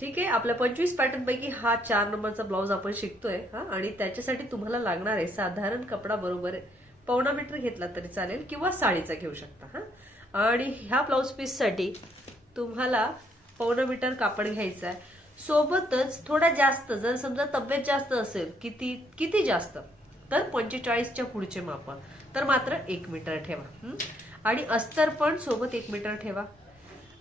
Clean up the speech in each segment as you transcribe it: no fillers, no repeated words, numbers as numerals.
ठीक आहे, आपल्या 25 पॅटर्न पैकी हा 4 नंबरचा ब्लाऊज आपण शिकतोय हा. आणि त्याच्यासाठी तुम्हाला लागणार आहे साधारण कपडा बरोबर 1.25 मीटर घेतला तरी चालेल किंवा साडीचा घेऊ शकता हा. आणि ह्या ब्लाऊज पीस साठी तुम्हाला 1.25 मीटर कापड घ्यायचा आहे. सोबतच थोडा जास्त, जर समजा तब्येत जास्त असेल, किती जास्त तर 45च्या पुढचे माप, तर मात्र 1 मीटर ठेवा. आणि अस्तर पण सोबत 1 मीटर ठेवा.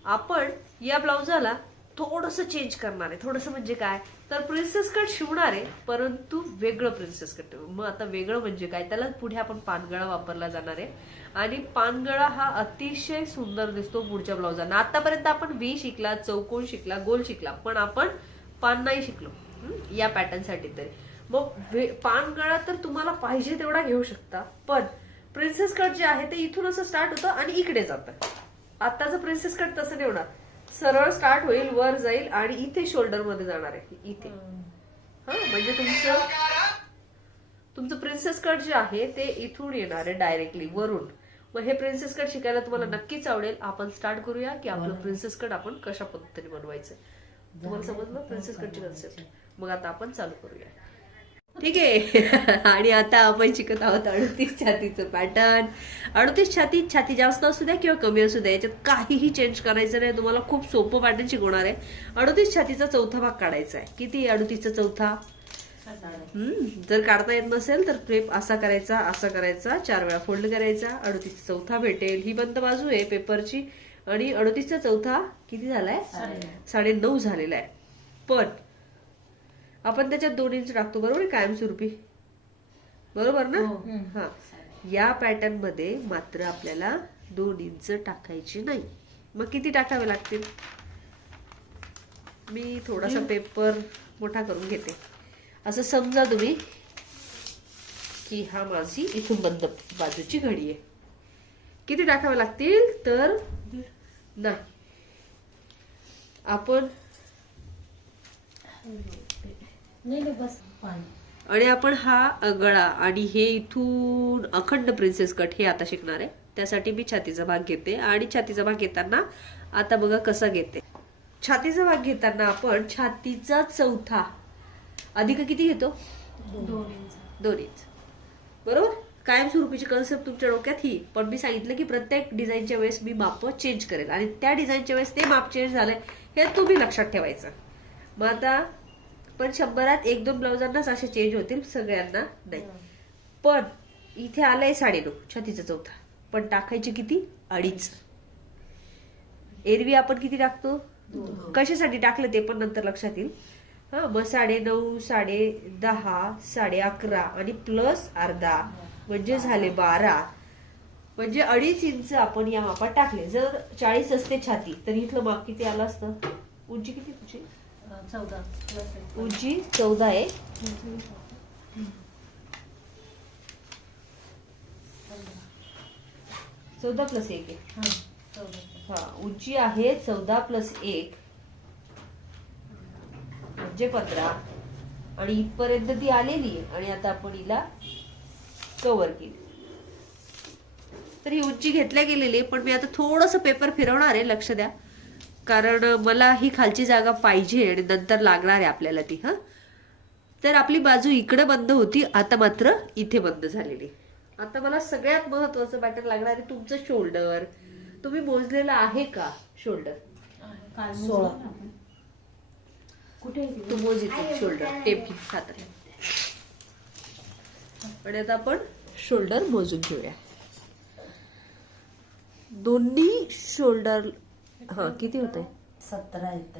आपण या ब्लाउजाला थोडंसं चेंज करणार आहे. थोडंसं म्हणजे काय, तर प्रिन्सेस कट शिवणार आहे, परंतु वेगळं प्रिन्सेस कट. मग आता वेगळं म्हणजे काय, त्याला पुढे आपण पानगळा वापरला जाणार आहे. आणि पानगळा हा अतिशय सुंदर दिसतो पुढच्या ब्लाउजांना. आतापर्यंत आपण व्ही शिकला, चौकोन शिकला, गोल शिकला, पण आपण पान नाही शिकलो या पॅटर्न साठी तरी. मग पानगळा तर तुम्हाला पाहिजे तेवढा घेऊ शकता, पण प्रिन्सेस कट जे आहे ते इथून असं स्टार्ट होतं आणि इकडे जातं. आताचं प्रिन्सेस कट तसं नाही होणार, सरळ स्टार्ट होईल, वर जाईल आणि इथे शोल्डर मध्ये जाणार आहे इथे. हा, म्हणजे तुमचं प्रिन्सेस कट जे आहे ते इथून येणार आहे डायरेक्टली वरून. मग हे प्रिन्सेस कट शिकायला तुम्हाला नक्कीच आवडेल. आपण स्टार्ट करूया की आपलं प्रिन्सेस कट आपण कशा पद्धतीने बनवायचं. तुम्हाला समजलं प्रिन्सेस कटची कन्सेप्ट. मग आता आपण चालू करूया. ठीक आहे. आणि आता आपण शिकत आहोत 38 छातीचं पॅटर्न. 38 छाती जास्त असू द्या किंवा कमी असू द्या, याच्यात काहीही चेंज करायचं नाही. तुम्हाला खूप सोपं पॅटर्न शिकवणार आहे. 38 छातीचा चौथा भाग काढायचा आहे. किती 38चा चौथा? जर काढता येत नसेल तर क्रेप असा करायचा, 4 वेळा फोल्ड करायचा. 38चा चौथा भेटेल. ही बंद बाजू आहे पेपरची. आणि 38चा चौथा किती झालाय? 9.5 झालेला आहे. पण आपण त्याच्यात 2 इंच टाकतो, बरोबर आहे, कायमस्वरूपी, बरोबर ना? हा. या पॅटर्न मध्ये मात्र आपल्याला 2 इंच टाकायची नाही. मग किती टाकावे लागतील? मी थोडासा पेपर मोठा करून घेते. असं समजा तुम्ही की हा माझी इथून बंद बाजूची घडी आहे. किती टाकावे लागतील तर नाही, आपण आणि आपण हा गळा आणि हे इथून अखंड प्रिन्सेस कट हे आता शिकणार आहे. त्यासाठी मी छातीचा भाग घेते. आणि छातीचा भाग घेताना आता बघा कसा घेते. छातीचा भाग घेताना आपण छातीचा चौथा अधिक किती घेतो? 2 इंच. बरोबर. कायमस्वरूपीची कन्सेप्ट तुमच्या डोक्यात ही. पण मी सांगितलं की प्रत्येक डिझाईनच्या वेळेस मी माप चेंज करेल आणि त्या डिझाईनच्या वेळेस ते माप चेंज झालंय हे तुम्ही लक्षात ठेवायचं. मग आता पण 100त 1-2 ब्लाउजांनाच असे चेंज होतील, सगळ्यांना नाही. पण इथे आलंय 9.5 छातीचा चौथा, पण टाकायचे किती? 2.5. एरवी आपण किती टाकतो? कशासाठी टाकलं ते पण नंतर लक्षात येईल. हा, मग 9.5, 10.5, 11.5 आणि प्लस अर्धा म्हणजे झाले 12. म्हणजे 2.5 इंच आपण या मापात टाकले. जर 40 असते छाती तर इथलं माप किती आलं असतं? उंची किती तुझी? 14. उंची 14 आहे. 14 + 1 आहे. हा, उंची आहे 14 + 1 म्हणजे 15. आणि इथपर्यंत ती आलेली आहे आणि आता आपण हिला कव्हर केली. तर ही उंची घेतल्या गेलेली आहे. पण मी आता थोडस पेपर फिरवणार आहे, लक्ष द्या, कारण मला ही खालची जागा पाहिजे आणि नंतर लागणार आहे आपल्याला ती. हा, तर आपली बाजू इकडे बंद होती, आता मात्र इथे बंद झालेली. आता मला सगळ्यात महत्वाचं पॅटर्न लागणार आहे तुमचं शोल्डर. तुम्ही मोजलेलं आहे का शोल्डर? 16. कुठे तू मोज इथे शोल्डर, टेप घे हातात. आणि आता आपण शोल्डर मोजून घेऊया. दोन्ही शोल्डर हा किती होत आहे? 17 येते.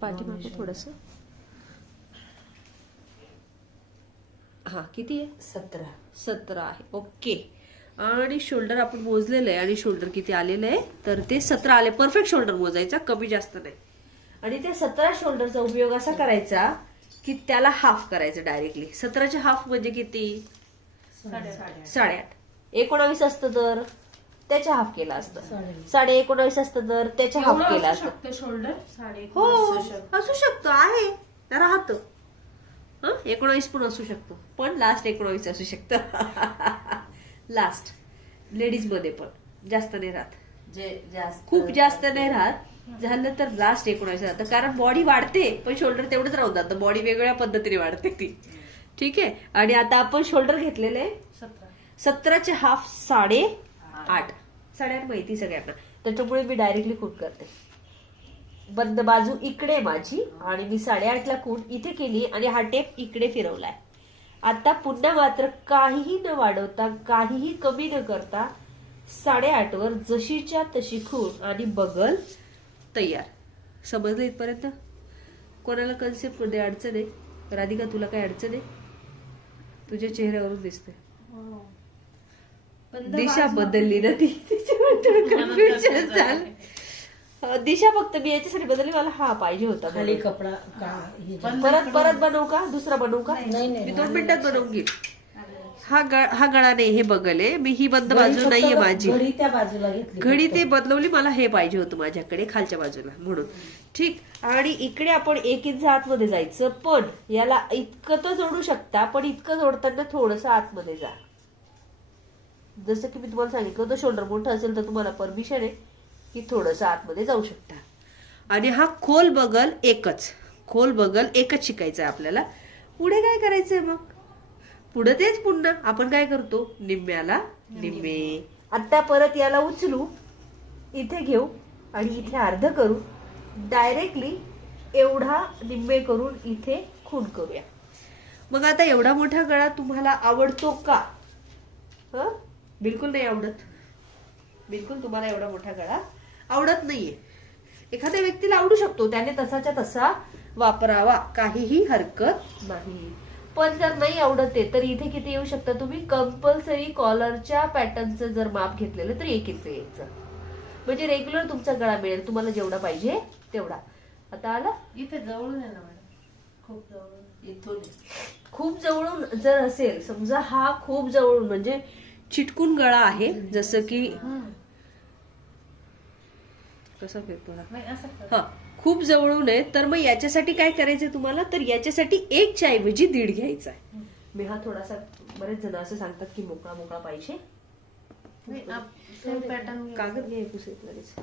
पाठीमागे थोडस. हा, किती आहे? 17 आहे. ओके. आणि शोल्डर आपण मोजलेलं आहे आणि शोल्डर किती आलेलं आहे तर ते 17 आले. परफेक्ट शोल्डर मोजायचा, कमी जास्त नाही. आणि त्या 17 शोल्डरचा उपयोग असा करायचा की त्याला हाफ करायचं डायरेक्टली. 17चे हाफ म्हणजे किती? 8.5. 19 असतं तर त्याच्या हाफ केला असतं. 19.5 असतं तर त्याच्या हाफ केला असतं. शोल्डर हो, असू शकतो, आहे, राहतं. 19 पण असू शकतो, पण लास्ट 19 असू शकतं. लास्ट लेडीज मध्ये पण जास्त नाही राहत, जे जास्त खूप जास्त नाही राहत. झालं तर लास्ट 19 जातं, कारण बॉडी वाढते पण शोल्डर तेवढंच राहून जातं, बॉडी वेगवेगळ्या पद्धतीने वाढते ती. ठीक आहे. आणि आता आपण शोल्डर घेतलेले आहे 17चे हाफ 8.5 माहिती सगळ्यांना, त्याच्यामुळे मी डायरेक्टली कूट करते. बंद बाजू इकडे माझी आणि मी 8.5ला कूट इथे केली आणि हा टेप इकडे फिरवलाय. आता पुन्हा मात्र काहीही न वाढवता काहीही कमी न करता 8.5 वर जशीच्या तशी खूण आणि बगल तयार. समजलं इथपर्यंत? कोणाला कन्सेप्ट मध्ये अडचण आहे? राधिका तुला काय अडचण आहे? तुझ्या चेहऱ्यावरून दिसते दिशा बदलली ना ती, कन्फ्युजन झालं. दिशा फक्त मी याच्यासाठी बदलली, मला हा पाहिजे होता खाली कपडा परत बनवू का? दुसरा बनवू का? मी 2 मिनिटात बनवून घेईन. हा गळा नाही, हे बगल आहे. मी ही बंद बाजू नाहीये माझी, घडी त्या बाजूला घेतली, घडी ते बदलवली, मला हे पाहिजे होतं माझ्याकडे खालच्या बाजूला म्हणून. ठीक. आणि इकडे आपण 1 इंच आतमध्ये जायचं, पण याला इतकं तर जोडू शकता, पण इतकं जोडताना थोडंसं आतमध्ये जा. जसं की मी तुम्हाला सांगितलं होतं, शोल्डर मोठं असेल तर तुम्हाला परमिशन आहे की थोडंसं आतमध्ये जाऊ शकता. आणि हा खोल बगल एकच शिकायचं आहे आपल्याला. पुढे काय करायचंय मग? पुढे तेच पुन्हा आपण काय करतो, निम्म्याला निम्मे. आता परत याला उचलू, इथे घेऊ आणि इथे अर्ध करू, डायरेक्टली एवढा निम्मे करून इथे खूण करूया. मग आता एवढा मोठा गळा तुम्हाला आवडतो का? बिलकुल नाही आवडत. बिलकुल तुम्हाला एवढा मोठा गळा आवडत नाहीये. एखाद्या व्यक्तीला आवडू शकतो, त्याने तसाच्या तसा वापरावा, काहीही हरकत नाही. पण जर नाही आवडत आहे तर इथे किती येऊ शकता तुम्ही? कंपल्सरी कॉलरच्या पॅटर्नचं जर माप घेतलेलं तर 1 इंच यायचं, म्हणजे रेग्युलर तुमचा गळा मिळेल तुम्हाला जेवढा पाहिजे तेवढा. आता आला इथे जवळून आहे ना मॅडम, खूप जवळून. इथून खूप जवळून जर असेल, समजा हा खूप जवळून म्हणजे चिटकून गळा आहे, जसं की कसा फिरतो हा, खूप जवळून आहे, तर मग याच्यासाठी काय करायचंय तुम्हाला? तर याच्यासाठी 1च्या ऐवजी 1.5 घ्यायचा आहे. मी हा थोडासा, बरेच जण असं सांगतात की मोकळा मोकळा पाहिजे. कागद घे पुसेत लगेच,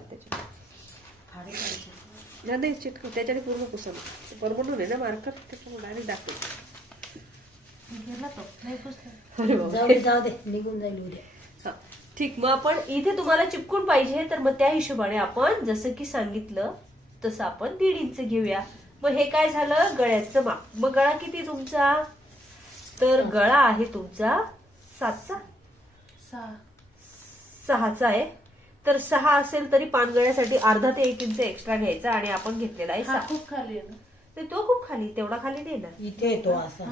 नाही चिटक त्याच्याने पूर्ण पुसा बरोबर आहे ना मार्कर, त्याच्यामुळे डायरेक्ट दाखव. जाऊ दे, निघून जाईल उद्या. ठीक. मग आपण इथे तुम्हाला चिपकून पाहिजे तर मग त्या हिशोबाने आपण जसं की सांगितलं तसं आपण 1.5 इंच घेऊया. मग हे काय झालं? गळ्याचं माप. मग गळा किती तुमचा? तर गळा आहे तुमचा 7चा 6चा आहे. तर 6 असेल तरी पानगळ्यासाठी अर्धा ते 1 इंच एक्स्ट्रा घ्यायचा आणि आपण घेतलेला आहे 6. खूप खाली आहे ना तो खूप खाली, तेवढा खाली नाही ना, इथे येतो असा.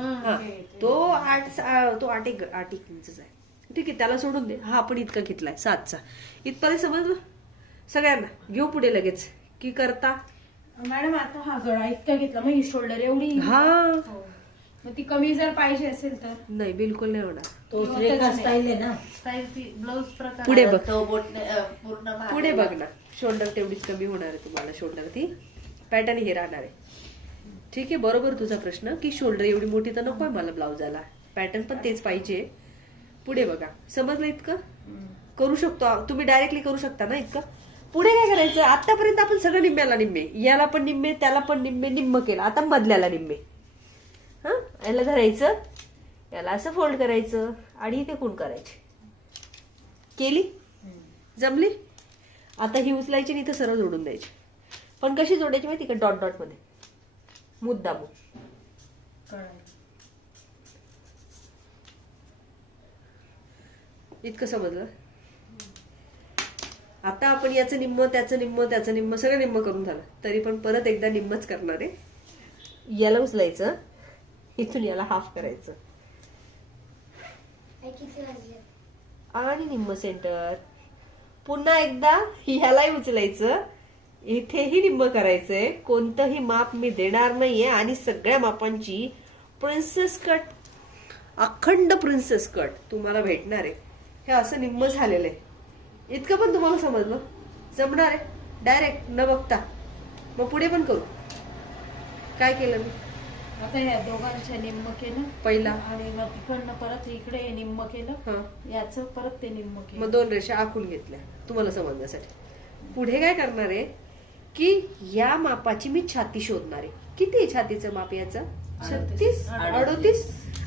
तो 8 इंचचा आहे. ठीक आहे, त्याला सोडून दे. हा आपण इतका घेतलाय 7चा. इथपर्यंत समजलं सगळ्यांना? घेऊ पुढे लगेच की करता मॅडम. आता हा गळा इतका घेतला, मग ही शोल्डर एवढी, हा मग ती कमी जर पाहिजे असेल तर नाही, बिलकुल नाही होणार. तो रेखा स्टाईल आहे ना, स्टाईल ती ब्लाऊज प्रकार. पुढे बघ, पूर्ण पुढे बघ ना, शोल्डर तेवढीच कमी होणार आहे तुम्हाला. शोल्डर ती पॅटर्न हे राहणार आहे. ठीक आहे, बरोबर तुझा प्रश्न की शोल्डर एवढी मोठी तर नकोय मला ब्लाउजाला, पॅटर्न पण तेच पाहिजे. पुढे बघा, समजलं? इतकं करू शकतो तुम्ही, डायरेक्टली करू शकता ना इतकं. पुढे काय करायचं? आतापर्यंत आपण सगळं निम्म्याला निम्मे, याला पण निम्मे, त्याला पण निम्मे, निम्म केलं. आता मधल्याला निम्मे. याला धरायचं, याला असं फोल्ड करायचं आणि इथे खूण करायची. केली? जमली? आता ही उचलायची आणि इथं सरळ जोडून द्यायची. पण कशी जोडायची माहिती का? डॉट डॉट मध्ये, मुद्दामून. इतकं समजलं? आता आपण याचं निम्म, त्याचं निम्म, त्याचं निम्म, सगळं निम्म करून झालं, तरी पण परत एकदा निम्मच करणार आहे. याला उचलायचं, इथून याला हाफ करायचं आणि निम्म सेंटर. पुन्हा एकदा ह्यालाही उचलायचं, इथेही निम्म करायचंय. कोणतंही माप मी देणार नाहीये आणि सगळ्या मापांची प्रिन्सेस कट, अखंड प्रिन्सेस कट तुम्हाला भेटणार आहे. हे असं निम्म झालेलं आहे. इतकं पण तुम्हाला समजलं? जमणार आहे डायरेक्ट न बघता. मग पुढे पण करू. काय केलं मी? आता या दोघांच्या निम्म केलं पहिला आणि मग तिकडनं परत इकडे निम्म केलं, याचं परत ते निम्म केलं. मग 2 रेषा आखून घेतल्या तुम्हाला समजण्यासाठी. पुढे काय करणार आहे? की या मापाची मी छाती शोधणार आहे. किती आहे छातीचं माप याचं? 36,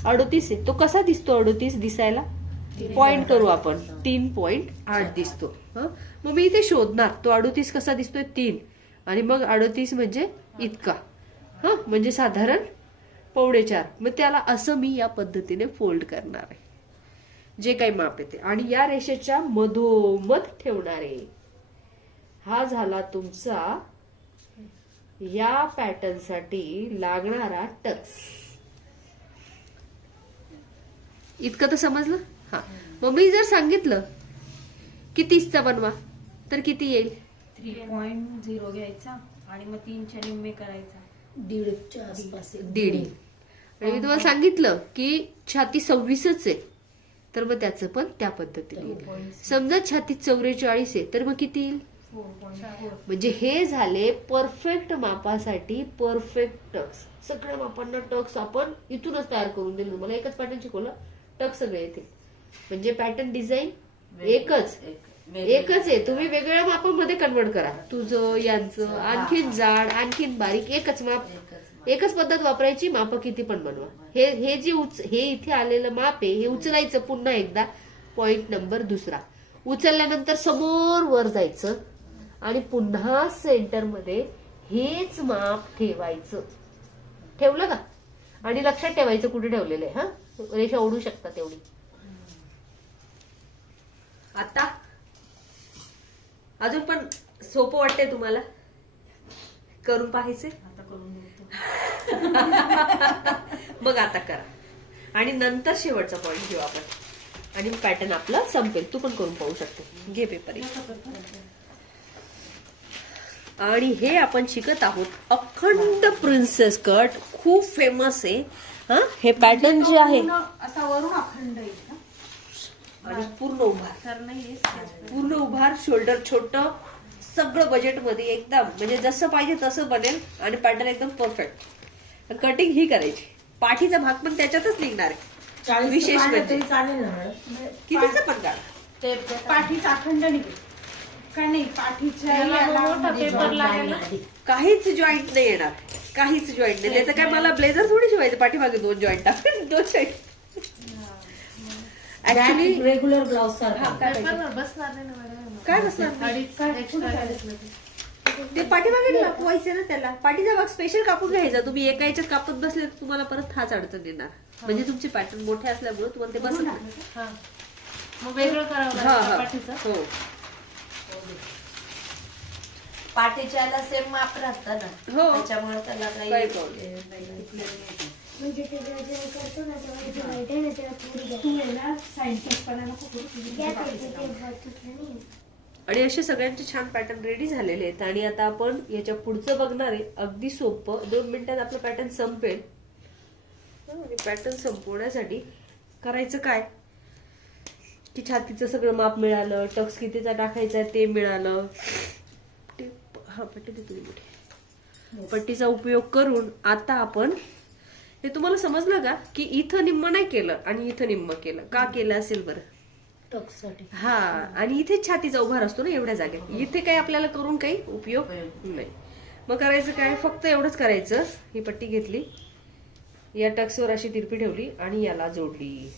38 आहे. तो कसा दिसतो 38 दिसायला? पॉइंट करू आपण. 3.8 दिसतो. मग मी इथे शोधणार तो 38 कसा दिसतोय? 3 आणि मग 38 म्हणजे इतका. म्हणजे साधारण 4.5. मग त्याला असं मी या पद्धतीने फोल्ड करणार आहे जे काही माप येते आणि या रेषेच्या मधोमध ठेवणार आहे. हा झाला तुमचा या पॅटर्न साठी लागणारा टक्स. इतकं तर समजलं? हा. मग मी जर सांगितलं की 30चा बनवा तर किती येईल? 3.0 घ्यायचा आणि मग 3च्या निम्मे करायचा. 1.5च्या आसपास आहे. 1.5. आणि मी तुम्हाला सांगितलं की छाती 26च आहे तर मग त्याचं पण त्या पद्धतीने येईल. समजा छाती 44 आहे तर मग किती येईल? 4.4. म्हणजे हे झाले परफेक्ट मापासाठी परफेक्ट टक्स. सगळ्या मापांना टक्स आपण इथूनच तयार करून दिलं. मला एकच पॅटर्न शिकवलं, टक्स सगळे येते. म्हणजे पॅटर्न डिझाईन एकच आहे. तुम्ही वेगवेगळ्या मापामध्ये कन्वर्ट करा. तुझं यांचं आणखीन जाड आणखीन बारीक एकच माप, एकच पद्धत वापरायची. माप किती पण बनवा. हे जे हे इथे आलेलं माप आहे हे उचलायचं पुन्हा एकदा. पॉइंट नंबर दुसरा उचलल्यानंतर समोर वर जायचं आणि पुन्हा सेंटर मध्ये हेच माप ठेवायचं. ठेवलं का? आणि लक्षात ठेवायचं कुठे ठेवलेलं आहे. रेषा ओढू शकता तेवढी. आता अजून पण सोपं वाटतंय तुम्हाला? करून पाहायचे? आता करून बघतो. मग आता करा आणि नंतर शेवटचा पॉइंट घेऊ आपण आणि पॅटर्न आपला संपेल. तू पण करून पाहू शकते. घे पेपर. आणि हे आपण शिकत आहोत अखंड प्रिन्सेस कट. खूप फेमस आहे. हे पॅटर्न जे आहे असा वरून अखंड येईल का? आणि पूर्ण उभार, तर नाही पूर्ण उभार, शोल्डर छोट, सगळं बजेट मध्ये एकदम म्हणजे जसं पाहिजे तसं बनेल आणि पॅटर्न एकदम परफेक्ट. कटिंग ही करायची. पाठीचा भाग पण त्याच्यातच निघणार आहे. 40 विशेष पाहिलं म्हणजे तरी चालेल ना मॅडम? कितीचं पण काढा. ते पाठीचा अखंड निघेल का नाही? पाठीच्या त्याला याला मोठा म्हणजे पेपर joint लागेल लागेल. आधी. काहीच जॉईंट नाही येणार. काहीच जॉईंट नाही. त्याचं काय मला ब्लेझर थोडी शिवायचं पाठीमागे 2 जॉईंट टाकून 2 joint. Actually Back regular blouse सारखा. पेपरवर बसणार नाही ना मॅडम. काय बसणार नाही? ते पाठीमागे लपवायचे ना त्याला. पाठीचा भाग स्पेशल कापून घ्यायचा. तुम्ही एका याच्यात कापत बसले तर तुम्हाला परत हाच अडचण येणार. म्हणजे तुमचे पॅटर्न मोठे असल्यामुळे तुम्हाला ते बसत नाही. हा. मग वेगळं करावं हा, लागतं हा. पाठीचं. हो. पाठीच्याला सेम माप राहतं ना. हो. त्याच्यामुळे त्याला काही काही problem म्हणजे ते जे करतो ना तेव्हा जे वाईट आहे ना तेव्हा थोडी तू आहे ना सायंटिस्टपणा नको करू. गॅप येते ते बघितलं नाही. आणि असे सगळ्यांचे छान पॅटर्न रेडी झालेले आहेत. आणि आता आपण याच्या पुढचं बघणार आहे. अगदी सोपं. 2 मिनिटात आपलं पॅटर्न संपेल. आणि पॅटर्न संपवण्यासाठी करायचं काय की छातीचं सगळं माप मिळालं, टक्स कितीचा टाकायचा ते मिळालं. पट्टी देतो मोठी. पट्टीचा उपयोग करून आता आपण हे तुम्हाला समजलं का की इथं निम्म नाही केलं आणि इथं निम्म केलं. का केलं असेल बरं? टक्ससाठी. हा. आणि इथे छातीचा उभार असतो ना एवढ्या जागेत. इथे काही आपल्याला करून काही उपयोग नाही. मग करायचं काय? फक्त एवढंच करायचं. ही पट्टी घेतली, या टक्सवर अशी तिरपी ठेवली आणि याला जोडली.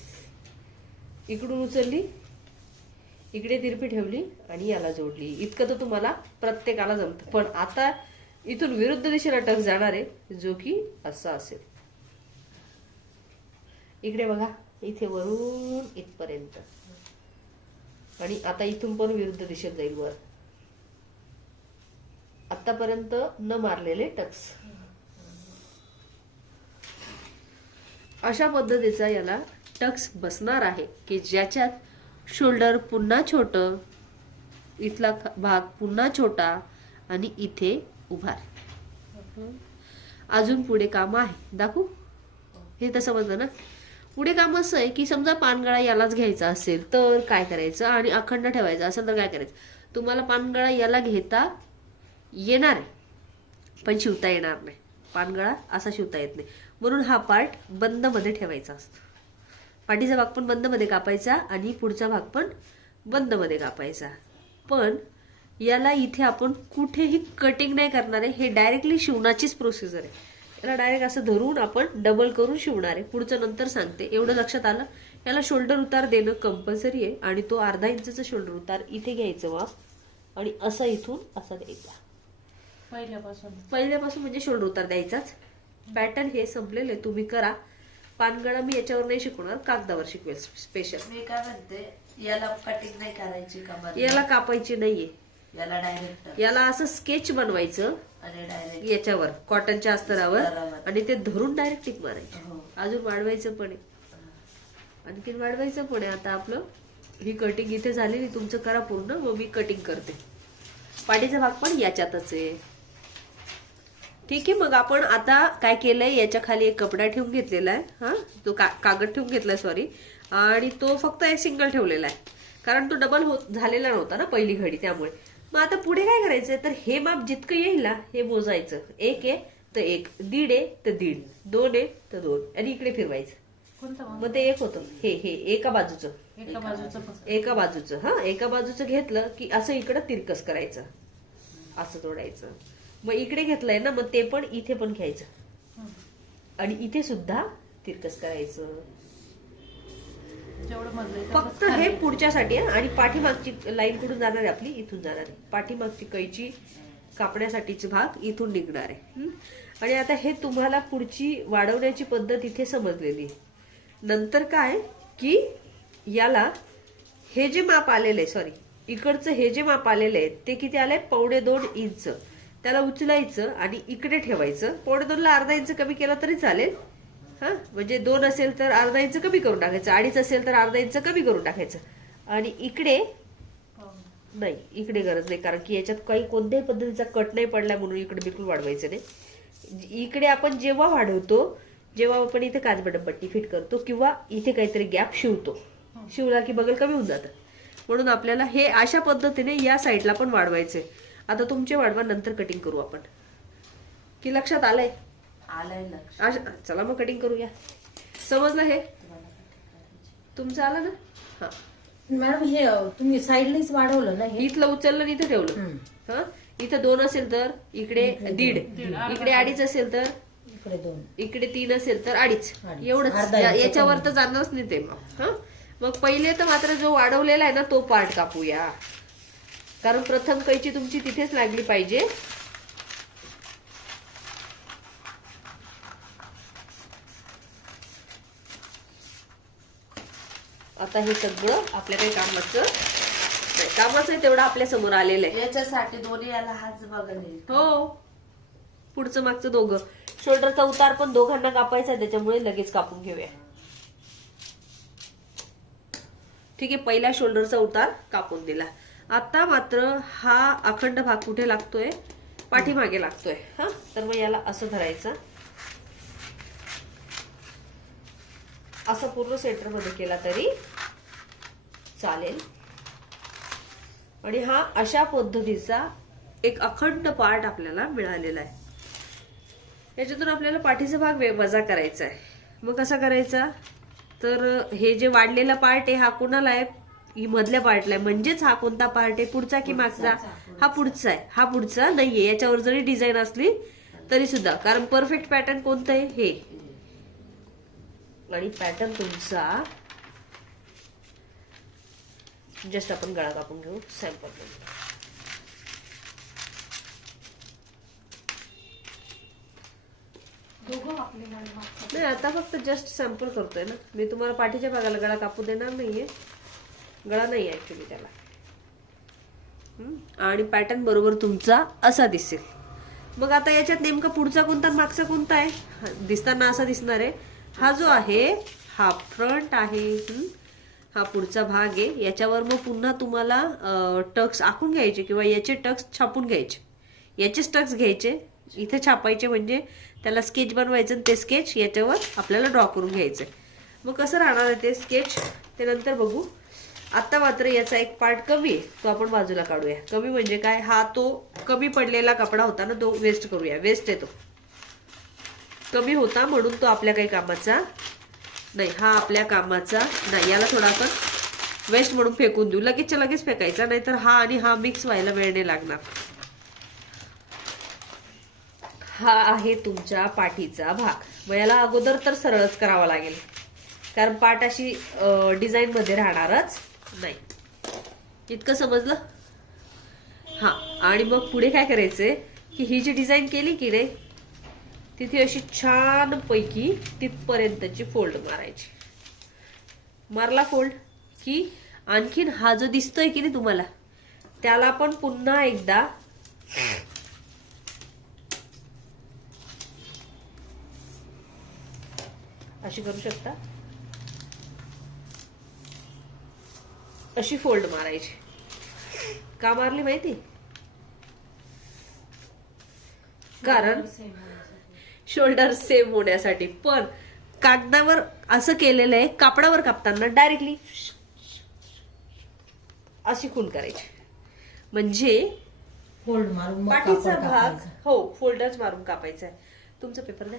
इकडून उचलली, इकडे तिरपी ठेवली आणि याला जोडली. इतकं तर तुम्हाला प्रत्येकाला जमतं. पण आता इथून विरुद्ध दिशेला टक्स जाणार आहे जो की असा असेल. इकडे बघा, इथे वरून इथपर्यंत. आणि आता इथून पण विरुद्ध दिशेत जाईल वर. आतापर्यंत न मारलेले टक्स. अशा पद्धतीचा याला टक्स बसणार आहे की ज्याच्यात शोल्डर पुन्हा छोट, इथला भाग पुन्हा छोटा आणि इथे उभार. अजून पुढे काम आहे. दाखवू? हे तर समजलं ना. पुढे काम असं आहे की समजा पानगळा यालाच घ्यायचा असेल तर काय करायचं आणि अखंड ठेवायचा असेल तर काय करायचं. तुम्हाला पानगळा याला घेता येणार आहे पण शिवता येणार नाही. पानगळा असा शिवता येत नाही. म्हणून हा पार्ट बंद मध्ये ठेवायचा असतो. पाठीचा भाग पण बंद मध्ये कापायचा आणि पुढचा भाग पण बंद मध्ये कापायचा. पण याला इथे आपण कुठेही कटिंग नाही करणार आहे, हे डायरेक्टली शिवणाचीच प्रोसिजर आहे. याला डायरेक्ट असं धरून आपण डबल करून शिवणार आहे. पुढचं नंतर सांगते. एवढं लक्षात आलं. याला शोल्डर उतार देणं कंपल्सरी आहे आणि तो अर्धा इंचचा शोल्डर उतार इथे घ्यायचं माप आणि असा इथून असा द्यायचा. पहिल्यापासून म्हणजे शोल्डर उतार द्यायचाच. पॅटर्न हे संपलेले तुम्ही करा. पानगळा मी याच्यावर नाही शिकवणार, कागदावर शिकवेल स्पेशल. मी काय म्हणते, याला कटिंग नाही करायची का? याला कापायची नाहीये, याला डायरेक्ट याला असं स्केच बनवायचं आणि डायरेक्ट याच्यावर कॉटनच्या अस्तरावर अस्तरावर. आणि ते धरून डायरेक्ट टिक मारायची. हो. अजून वाढवायचं पण आहे, आणखीन वाढवायचं पण आहे. आता आपलं ही कटिंग इथे झालेली, तुमचं करा पूर्ण, मग मी कटिंग करते. पाठीचा भाग पण याच्यातच आहे. ठीक आहे. मग आपण आता काय केलंय, याच्या खाली एक कपडा ठेवून घेतलेला आहे. हा, तो कागद ठेवून घेतलाय सॉरी, आणि तो फक्त एक सिंगल ठेवलेला आहे, कारण तो डबल झालेला नव्हता ना पहिली घडी, त्यामुळे. मग आता पुढे काय करायचंय, तर हे माप जितकं येईल ना हे मोजायचं. 1 आहे तर 1, 1.5 आहे तर 1.5, 2 आहे तर 2, आणि इकडे फिरवायचं. मग ते 1 होतं. हे एका बाजूचं एका बाजूचं हा, एका बाजूचं घेतलं की असं इकडं तिरकस करायचं, असं तोडायचं. मग इकडे घेतलंय ना, मग ते पण इथे पण घ्यायचं आणि इथे सुद्धा तिरकस करायचं. फक्त हे पुढच्यासाठी आहे. आणि पाठीमागची लाईन कुठून जाणार आहे आपली, इथून जाणार आहे. पाठीमागची कैची कापण्यासाठीचे भाग इथून निघणार आहे. आणि आता हे तुम्हाला पुढची वाढवण्याची पद्धत इथे समजलेली. नंतर काय की याला हे जे माप आलेलं आहे, सॉरी इकडचं हे जे माप आलेलं आहे ते किती आलंय, 2.25 इंच. त्याला उचलायचं आणि इकडे ठेवायचं. 2.25ला अर्धा इंच कमी केला तरी चालेल. हा, म्हणजे 2 असेल तर अर्धा इंच कमी करून टाकायचं, 2.5 असेल तर अर्धा इंच कमी करून टाकायचं. आणि इकडे नाही, इकडे गरज नाही, कारण की याच्यात काही कोणत्याही पद्धतीचा कट नाही पडला म्हणून इकडे बिलकुल वाढवायचं नाही. इकडे आपण जेव्हा वाढवतो, जेव्हा आपण इथे काचबटन पट्टी फिट करतो किंवा इथे काहीतरी गॅप शिवला की बगल कमी होऊन जातं. म्हणून आपल्याला हे अशा पद्धतीने या साईडला पण वाढवायचंय. आता तुमचे वाढवा, नंतर कटिंग करू आपण. की लक्षात आलंय? चला मग कटिंग करूया. समजलं हे तुमचं? आलं ना? हा मॅडम, हे तुम्ही साईडलाच वाढवलं ना, हे इथलं उचललं आणि इथं ठेवलं. हा, इथं 2 असेल तर इकडे 1.5, इकडे 2.5 असेल तर इकडे 2, इकडे 3 असेल तर 2.5. एवढंच, अर्धा इंच याच्यावर तर जाणारच नाही ते. मग पहिले तर मात्र जो वाढवलेला आहे ना तो पार्ट कापूया, कारण प्रथम कैची तुमची तिथेच लागली पाहिजे. आता हे सगळं आपल्या काही कामाचं आहे, तेवढं आपल्या समोर आलेलं आहे. याच्यासाठी दोन्ही याला हाच बघायला. हो, पुढचं मागचं दोघं. शोल्डरचा उतार पण दोघांना कापायचा, त्याच्यामुळे लगेच कापून घेऊया. ठीक आहे, पहिल्या शोल्डरचा उतार कापून दिला. आता मात्र हा अखंड भाग कुठे लागतोय, पाठीमागे लागतोय. हा, तर मग याला असं धरायचं, असं पूर्ण सेंटर मध्ये केला तरी चालेल. आणि हा अशा पद्धतीचा एक अखंड पार्ट आपल्याला मिळालेला आहे. याच्यातून आपल्याला पाठीचा भाग वजा करायचा आहे. मग कसा करायचा, तर हे जे वाढलेला पार्ट आहे हा कोणाला आहे, ही मधल्या पार्टला आहे. म्हणजेच हा कोणता पार्ट आहे, पुढचा की मागचा? हा पुढचा आहे. हा पुढचा नाहीये, याच्यावर जरी डिझाईन असली तरी सुद्धा, कारण परफेक्ट पॅटर्न कोणतं आहे, हे. आणि पॅटर्न तुमचा जस्ट आपण गळा कापून घेऊ सॅम्पल. नाही, आता फक्त जस्ट सॅम्पल करतोय ना मी. तुम्हाला पाठीच्या भागाला गळा कापू देणार नाहीये, गळा नाही ऍक्च्युली त्याला. आणि पॅटर्न बरोबर तुमचा असा दिसेल. मग आता याच्यात नेमका पुढचा कोणता मागचा कोणता आहे, दिसताना असा दिसणार आहे. हा जो आहे हा फ्रंट आहे, हा पुढचा भाग आहे. याच्यावर मग पुन्हा तुम्हाला टक्स आखून घ्यायचे किंवा याचे टक्स छापून घ्यायचे. याचेच टक्स घ्यायचे, इथे छापायचे, म्हणजे त्याला स्केच बनवायचं. ते स्केच याच्यावर आपल्याला ड्रॉ करून घ्यायचंय. मग कसं राहणार आहे ते स्केच ते नंतर बघू. आता मात्र याचा एक पार्ट कमी आहे, तो आपण बाजूला काढूया. कमी म्हणजे काय, हा तो कमी पडलेला कपडा होता ना, तो वेस्ट करूया. वेस्ट आहे तो, कमी होता म्हणून तो आपल्या काही कामाचा नाही. हा आपल्या कामाचा नाही. याला थोडा आपण वेस्ट म्हणून फेकून देऊ, लगेचच्या लगेच फेकायचा, नाहीतर हा आणि हा मिक्स व्हायला वेळ नाही लागणार. हा आहे तुमच्या पाठीचा भाग. मग याला अगोदर तर सरळच करावा लागेल, कारण पाठ अशी डिझाईन मध्ये राहणारच नाही. इतकं समजलं? हा, आणि मग पुढे काय करायचंय की ही जी डिझाईन केली की नाही तिथे अशी छान पैकी तिथपर्यंतची फोल्ड मारायची. मारला फोल्ड की आणखीन हा जो दिसतोय की नाही तुम्हाला, त्याला पण पुन्हा एकदा अशी करू शकता, अशी फोल्ड मारायची. का मारली माहिती? कारण शोल्डर सेम होण्यासाठी. पण कागदावर असं केलेलं आहे, कापडावर कापताना डायरेक्टली अशी खून करायची, म्हणजे फोल्ड मारून मग पाठीचा कापड भाग कापायचं. हो फोल्डर्स मारून कापायचा आहे. तुमचा पेपर द्या.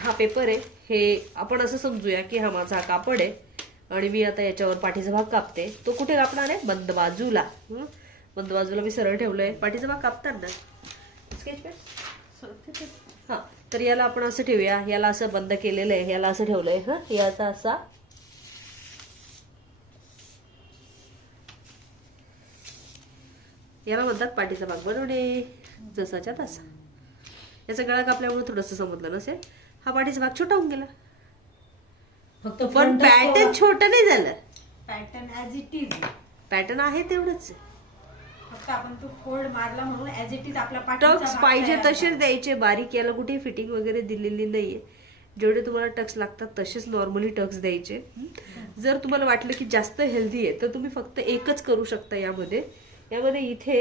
हा पेपर आहे, हे आपण असं समजूया की हा माझा कापड आहे आणि मी आता याच्यावर पाठीचा भाग कापते. तो कुठे कापणार आहे? बंद बाजूला. बंद बाजूला मी सरळ ठेवलंय. पाठीचा भाग कापताना स्केच पेन, हा, तर याला आपण असं ठेवूया. याला असं बंद केलेलं आहे, याला असं ठेवलंय. हा, याचा असा याला म्हणतात पाठीचा भाग बनवणे, जसाच्या तसा. याचा गळा कापल्यामुळे थोडस समजलं नसेल. हा पाठीचा भाग छोटा होऊन गेला, फक्त पण front च पॅटर्न छोटं नाही झालं. Pattern as it is, pattern आहे तेवढंच. फक्त आपण तो फोल्ड मारला म्हणून ऍज इट इज आपल्या पाठीचा टक्स भाग पाहिजे तयार तसेच झाला. द्यायचे, बारीक. याला कुठे फिटिंग वगैरे दिलेली नाहीये. जेवढे तुम्हाला टक्स लागतात तसेच नॉर्मली टक्स द्यायचे. जर तुम्हाला वाटलं की जास्त हेल्दी आहे तर तुम्ही फक्त एकच करू शकता. यामध्ये इथे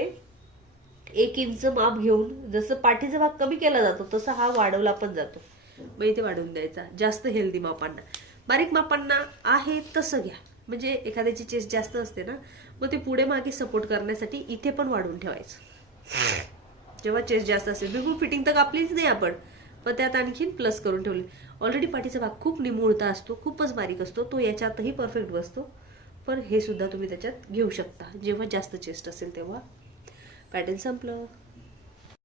1 इंच माप घेऊन जसं पाठीचा भाग कमी केला जातो तसा हा वाढवला पण जातो. मग इथे वाढवून द्यायचा. जास्त हेल्दी मापांना, बारीक मापांना आहे तसं घ्या. म्हणजे एखाद्याची चेस्ट जास्त असते ना, मग ते पुढे मागे सपोर्ट करण्यासाठी इथे पण वाढवून ठेवायचं. जेव्हा चेस्ट जास्त असते, बिलकुल फिटिंग तर कापलीच नाही आपण, पण त्यात आणखीन प्लस करून ठेवली. ऑलरेडी पाठीचा भाग खूप निमुळता असतो, खूपच बारीक असतो, तो याच्यातही परफेक्ट बसतो. पण हे सुद्धा तुम्ही त्याच्यात घेऊ शकता जेव्हा जास्त चेस्ट असेल तेव्हा. पॅटर्न संपलं.